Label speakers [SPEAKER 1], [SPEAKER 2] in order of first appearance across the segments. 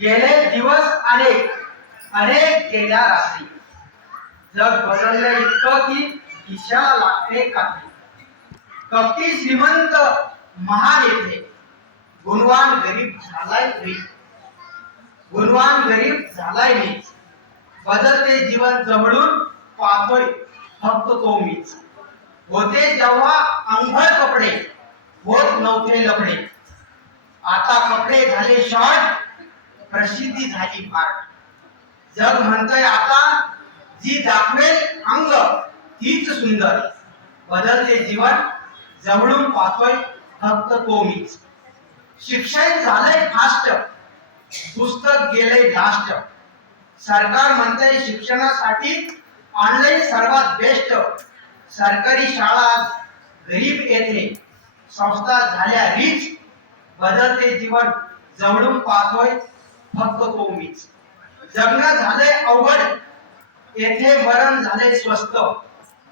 [SPEAKER 1] गेले दिवस अनेक अनेक गेल्या रात्री. जग बदललं इतकं की दिशा लागते काठी कपटी श्रीमंत महान येथे. गुणवान गरीब झालाय गरीब गुणवान गरीब झालाय मी बदलते जीवन जवळून पाहतोय फक्त तो मीच. होते जेव्हा अंघळ कपडे होत नव्हते लपडे आता कपडे झाले शॉर्ट प्रसिद्धी झाली फार. जग म्हणतोय आता जी दाखवेल अंग तीच सुंदर. बदलते जीवन जवळून पाहतोय फक्त तो मीच शिक्षण झालंय फास्ट पुस्तक गेले लास्ट सरकार म्हणतंय शिक्षणासाठी ऑनलाईन सर्वात बेस्ट सरकारी शाळा गरीब येथे संस्था झाल्या रीच बदलते जीवन जवळून पाहतोय फक्त तो मीच जगणं झालंय अवघड. येथे मरण झाले स्वस्त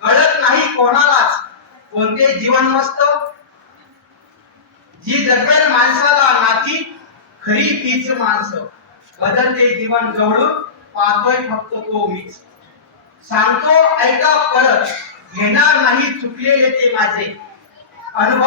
[SPEAKER 1] कळत नाही कोणालाच. कोणते जीवन मस्त? जी जगेल माणसाला नाती खरी तीच माणसं. बदलते जीवन जवळून पाहतोय फक्त तो मीच सांगतो ऐका परत. घेणार नाही चुकलेले ते माझे. अनुभव